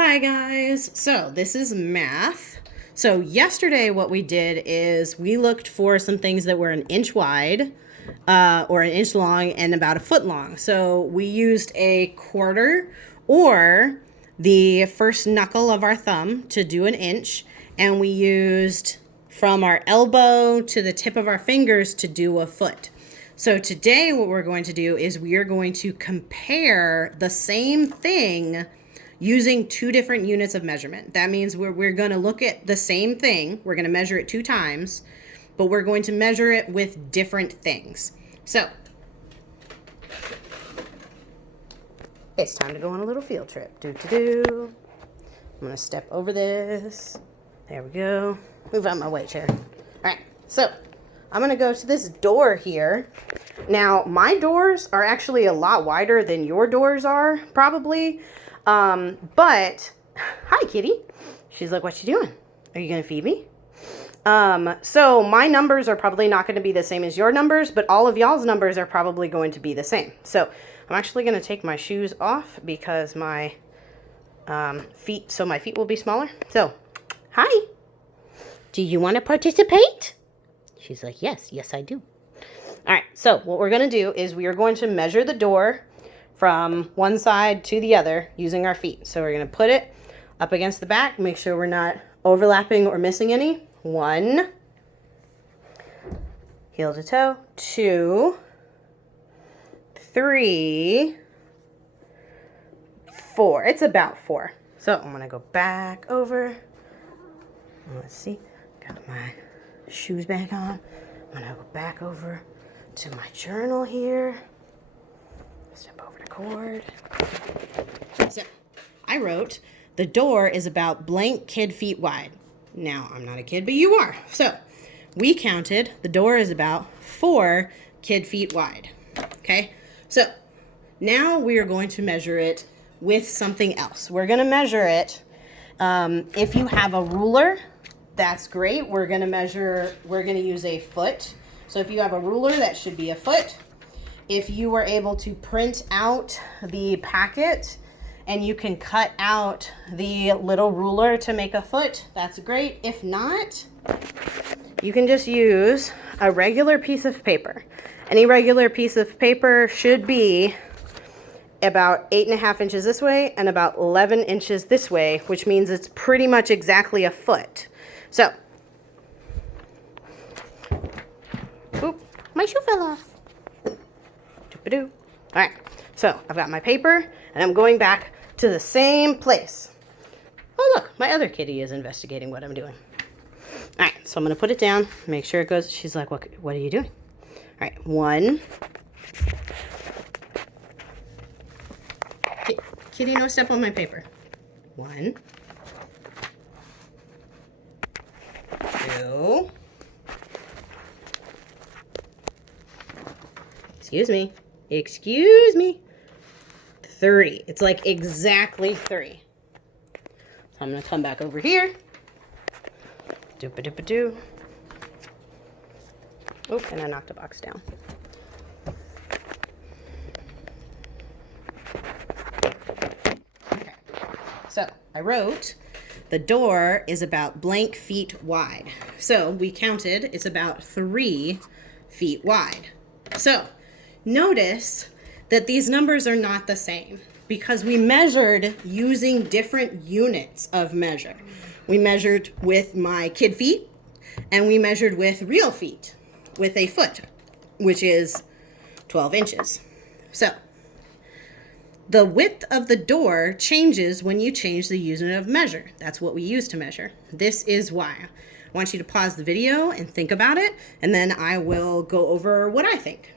Hi guys, so this is math. So yesterday what we did is we looked for some things that were an inch wide or an inch long and about a foot long. So we used a quarter or the first knuckle of our thumb to do an inch, and we used from our elbow to the tip of our fingers to do a foot. So today what we're going to do is we are going to compare the same thing using two different units of measurement. That means we're going to look at the same thing. We're going to measure it two times, but we're going to measure it with different things. So it's time to go on a little field trip. I'm going to step over this. There we go. Move out my way, chair. All right, so I'm going to go to this door here. Now, my doors are actually a lot wider than your doors are, probably. But, hi, kitty. She's like, what you doing? Are you going to feed me? So my numbers are probably not going to be the same as your numbers, but all of y'all's numbers are probably going to be the same. So I'm actually going to take my shoes off because my my feet will be smaller. So, hi. Do you want to participate? She's like, yes, I do. All right, so what we're going to do is we are going to measure the door from one side to the other using our feet. So we're going to put it up against the back, make sure we're not overlapping or missing any. 1, heel to toe, 2, 3, 4. It's about 4. So I'm going to go back over. Let's see. Got my shoes back on. I'm going to go back over to my journal here. Step over the cord. So I wrote, the door is about blank kid feet wide. Now, I'm not a kid, but you are. So we counted, the door is about 4 kid feet wide. Okay? So now we are going to measure it with something else. We're going to measure it. If you have a ruler, that's great. We're going to use a foot. So if you have a ruler, that should be a foot. If you were able to print out the packet and you can cut out the little ruler to make a foot, that's great. If not, you can just use a regular piece of paper. Any regular piece of paper should be about 8.5 inches this way and about 11 inches this way, which means it's pretty much exactly a foot. So, oop, my shoe fell off. All right, so I've got my paper and I'm going back to the same place. Oh, look, my other kitty is investigating what I'm doing. All right, so I'm going to put it down, make sure it goes. She's like, what are you doing? All right, 1. Kitty, no step on my paper. 1, 2. Excuse me. 3. It's like exactly 3. So I'm going to come back over here. Doop-a-doop-a-doo. Oh, and I knocked a box down. Okay. So I wrote, the door is about blank feet wide. So we counted, it's about 3 feet wide. So notice that these numbers are not the same because we measured using different units of measure. We measured with my kid feet and we measured with real feet with a foot, which is 12 inches. So the width of the door changes when you change the unit of measure. That's what we use to measure. This is why. I want you to pause the video and think about it, and then I will go over what I think.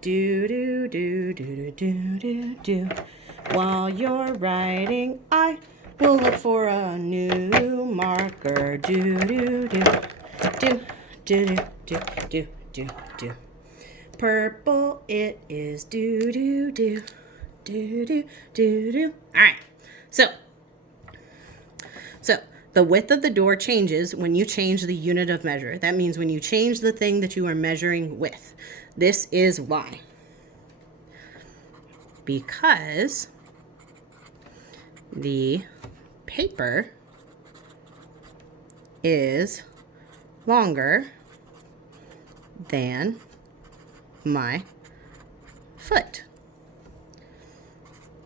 Do. While you're writing, I will look for a new marker. Do. Purple it is. Do. All right. So the width of the door changes when you change the unit of measure. That means when you change the thing that you are measuring with. This is why. Because the paper is longer than my foot.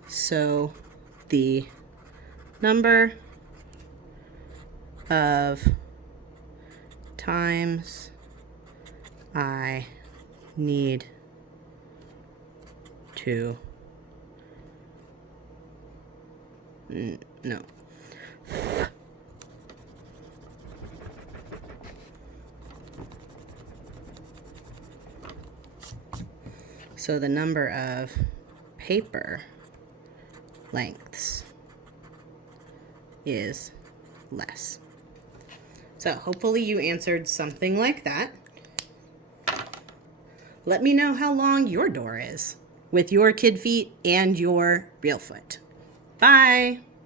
So the number of times I need to no. So the number of paper lengths is less. So hopefully you answered something like that. Let me know how long your door is with your kid feet and your real foot. Bye.